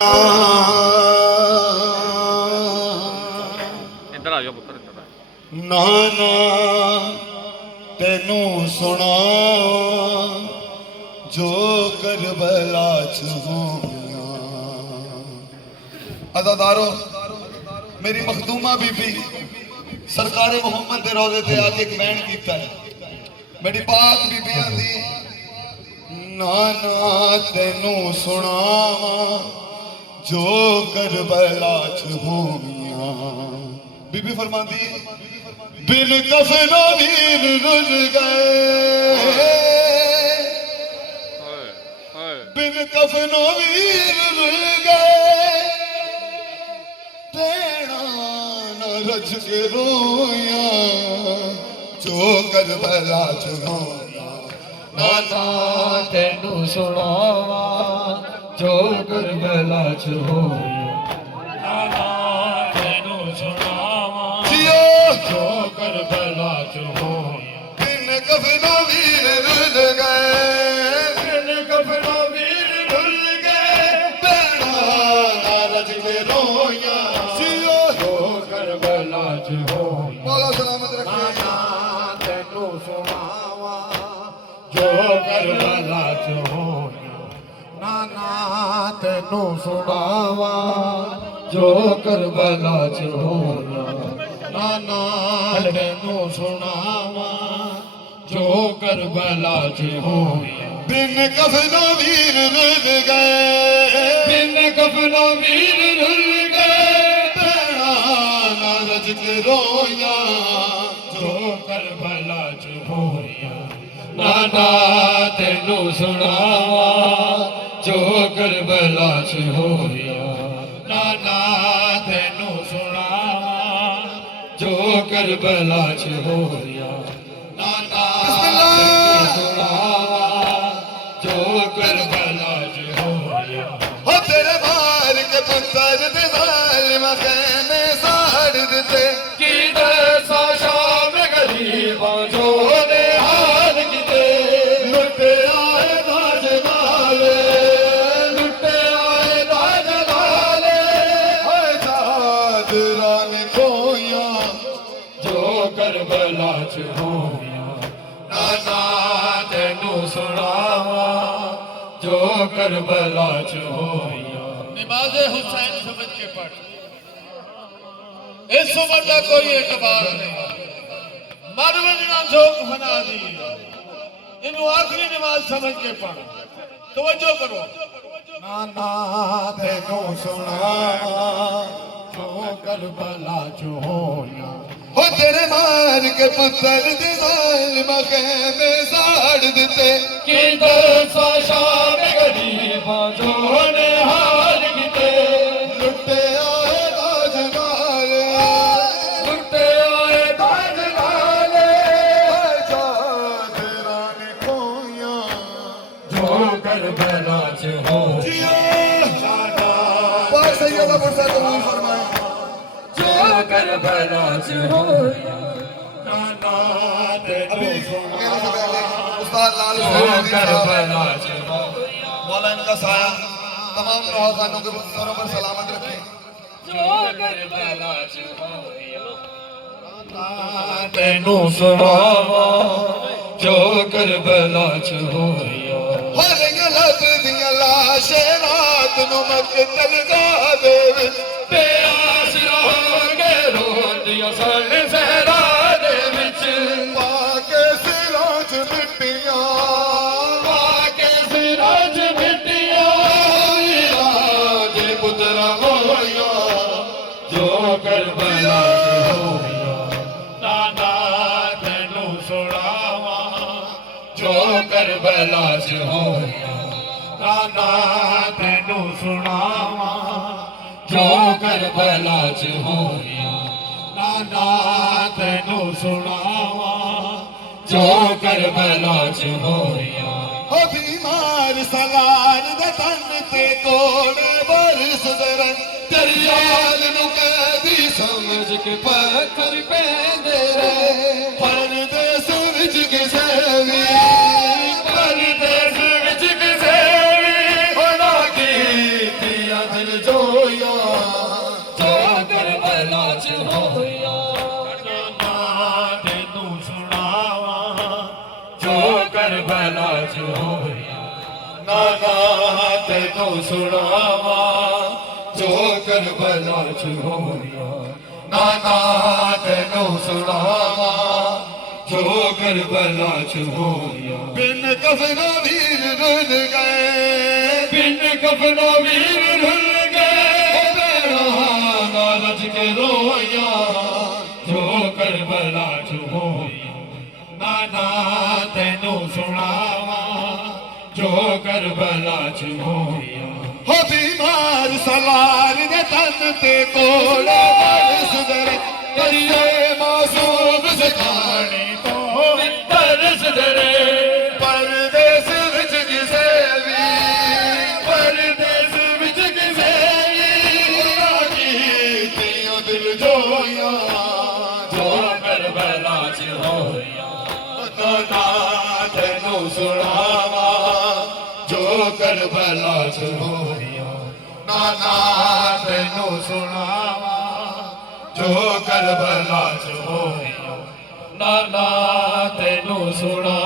इधर आ जाओ पुत्र इधर। नाना तेनू सुना जो करबला च होया। अदादारो मेरी मखदूमा बीबी सरकार मुहम्मद दे रोज़े ते आके एक बैन कीता है। मेरी पाक बीबी आंदी नाना तेनू सुना जो करबला च होया। बीबी फरमांदी बिन कफनो वीर रुल गए, बिन कफनो वीर रुल गए, प्रेरणा न रज के रोया जो करबला च होया। नाना तेनू सुनावा जो करबला च होया। नाना तेनू सुनावा जो करबला च होया। बिन कफनो वीर रुल गए, बिन कफनो वीर रुल गए, प्रेरणा न रज के रोया जो करबला च होया। मौला सलामत रखे। नाना तेनू सुनावा जो करबला च होया। नाना तेनू सुनावा जो करबला च होया। नाना तेनू सुनावा जो करबला च होया। बिन कफनो वीर रुल गए, बिन कफनो वीर रुल गए, प्रेरणा न रज के रोया जो करबला च होया। नाना तेनू सुनावा जो करबला च होया। नाना तेनू सुनावा जो करबला च होया। नाना तेनू सुनावा जो करबला च होया। हो तेरे मार के पुत्र दे जालिम कहने साड़ देते की दसा शाम गरीबों जो ने हाल किते। लुटे आए राज वाले, लुटे आए राज वाले, हाय चादरा ने खोया जो करबला च होया। नाना तेनू सुनावा जो करबला च होया। नमाज़े हुसैन समझ के पढ़, इस उम्र का कोई एतबार नहीं। मर वजना जोग फना दी, इन्हू आखिरी नमाज समझ के पढ़। तवज्जो करो। नाना तेनू सुनावा जो करबला च होया। हो तेरे मार के पुत्र दे जालिम कहने साड़ देते की दसा शाम गरीबों जो ने हाल किते। लुटे आए राज वाले, लुटे आए राज वाले, हाय चादरा ने खोया जो करबला च होया। पाक सैयदा मुर्सा कबूल फरमाए। जो करबला च होया। नाना तेनू अभी मेरे से पहले उस्ताद लाल जो हुसैन करबला च होया। मौला इनका साया तमाम नौखानों के सरों पर सलामत रखे। जो करबला च होया। नाना तेनू सुनावा जो करबला च होया। हो रही लब दियां लाशे रात नु मकतल गा दे प्यास रहोगे रोंदियां सन सहरा दे विच। पाके सिरों च मिट्टियां, पाके सिरां च मिट्टियां, जे पुत्रा होया जो करबला च होया। नाना तेनू सुनावा जो करबला च होया। नाना तेनू सुनावा जो करबला च होया। नाना तेनू सुनावा जो करबला च होया। हो बीमार सलार दे तन ते कोड़े बरस दरन दरियाल नु कैदी समझ के पत्थर पेंदे रहे। फर दे सूरज के सेवी, परदेस विच किसे भी होना की दिया दिल ਤੈਨੂੰ ਸੁਣਾਵਾਂ ਜੋ ਕਰਬਲਾ ਚ ਹੋਇਆ ਨਾਨਾ ਤੈਨੂੰ ਸੁਣਾਵਾਂ ਜੋ ਕਰਬਲਾ ਚ ਹੋਇਆ ਬਿਨ ਕਫਨਾ ਵੀਰ ਰੁੱਲ ਗਏ ਬਿਨ ਕਫਨਾ ਵੀਰ ਰੁੱਲ ਗਏ ਭੈਣਾਂ ਨਾਲ ਰਜ ਕੇ ਰੋਈਆਂ ਜੋ ਕਰਬਲਾ ਚ ਹੋਇਆ ਨਾਨਾ ਤੈਨੂੰ ਸੁਣਾਵਾਂ ਜੋ ਕਰਬਲਾ ਚ ਹੋਇਆ ਹੋ ਬਿਮਾਰ ਸਲਾਰ ਦੇ ਤਨ ਤੇ ਕੋਲ ਬਰਸਦਰ ਕਰੀਏ ਮਾਸੂਮ ਸਿਖਾਣੀ ਤੋਂ ਤਰਸ ਦਰੇ ਪਰਦੇਸ ਵਿੱਚ ਕਿਸੇ ਵੀ ਪਰਦੇਸ ਵਿੱਚ ਕਿਸੇ ਕੀਤੀਆਂ ਦਿਲ ਜੋਈਆਂ ਜੋ ਕਰਬਲਾ ਚ ਹੋਇਆ ਨਾ ਤੈਨੂੰ ਸੁਣਾਵਾਂ ਜੋ ਕਰਬਲਾ ਚ ਹੋਇਆ ਨਾ ਤੈਨੂੰ ਸੁਣਾਵਾਂ ਜੋ ਕਰਬਲਾ ਚ ਹੋਇਆ ਨਾਨਾ ਤੈਨੂੰ ਸੁਣਾ